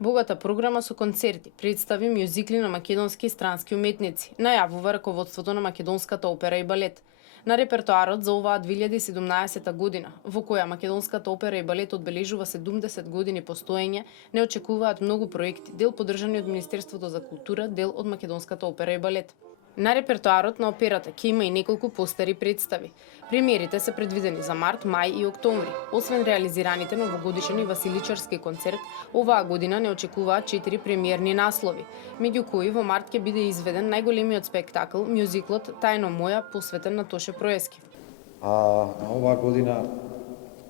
Богата програма со концерти, представи, мюзикли на македонски и странски уметници, најавува раководството на Македонската опера и балет. На репертоарот за оваа 2017 година, во која Македонската опера и балет одбележува 70 години постоење, не очекуваат многу проекти, дел поддржани од Министерството за култура, дел од Македонската опера и балет. На репертоарот на операта ќе има и неколку постари представи. Премиерите се предвидени за март, мај и октомври. Освен реализираните новогодишен и василичарски концерт, оваа година не очекуваат 4 премиерни наслови, меѓу кои во март ќе биде изведен најголемиот спектакл, мюзиклот Тајно моја, посветен на Тоше Проески. На оваа година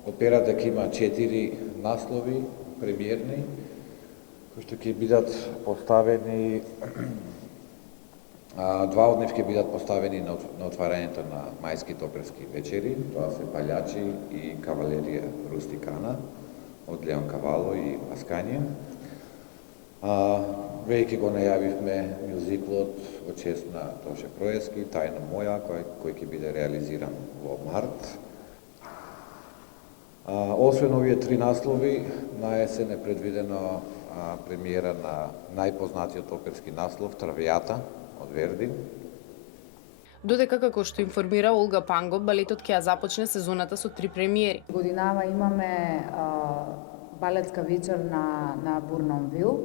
операта ќе има 4 наслови премиерни, кои што ќе бидат поставени. Два од нив ќе бидат поставени на отварањето на мајските оперски вечери. Тоа се Палјачи и Кавалерија Рустикана од Леон Кавало и Аскање. Веќе го најавивме мюзиклот во чест на Тоше Проески, Тајно моја, кој ќе биде реализиран во март. Освен овие 3 наслови, на есен е предвидено премиера на најпознатиот оперски наслов Травијата од Верди. Додека, како што информира Олга Панго, балетот ќе ја започне сезоната со 3 премиери. Годинава имаме балетска вечер на Бурнонвил,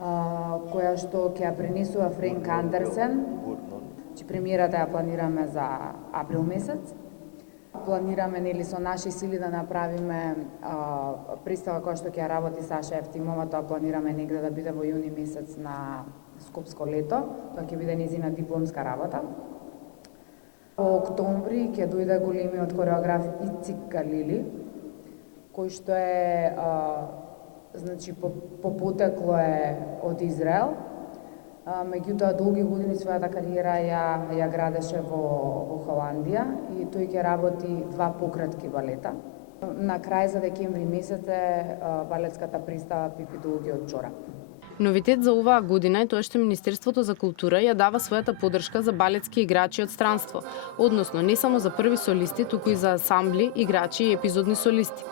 која што ќе ја пренесува Френк Андерсен. Премиерата ја планираме за април месец. Планираме со наши сили да направиме представа која што ќе ја работи Саша Евтимова, тоа планираме негде да биде во јуни месец на Скопско лето, тоа ќе биде незина дипломска работа. Во октомври ќе дојде големиот хореограф Ицик Галили, кој што е по потекло е од Израел, меѓутоа долги години својата кариера ја градеше во Холандија и тој ќе работи 2 пократки балета. На крај за декември месец е балетската представа Пипи долгиот чорап. Новитет за оваа година е тоа што Министерството за култура ја дава својата поддршка за балетски играчи од странство, односно не само за први солисти, туку и за ансамбли, играчи и епизодни солисти.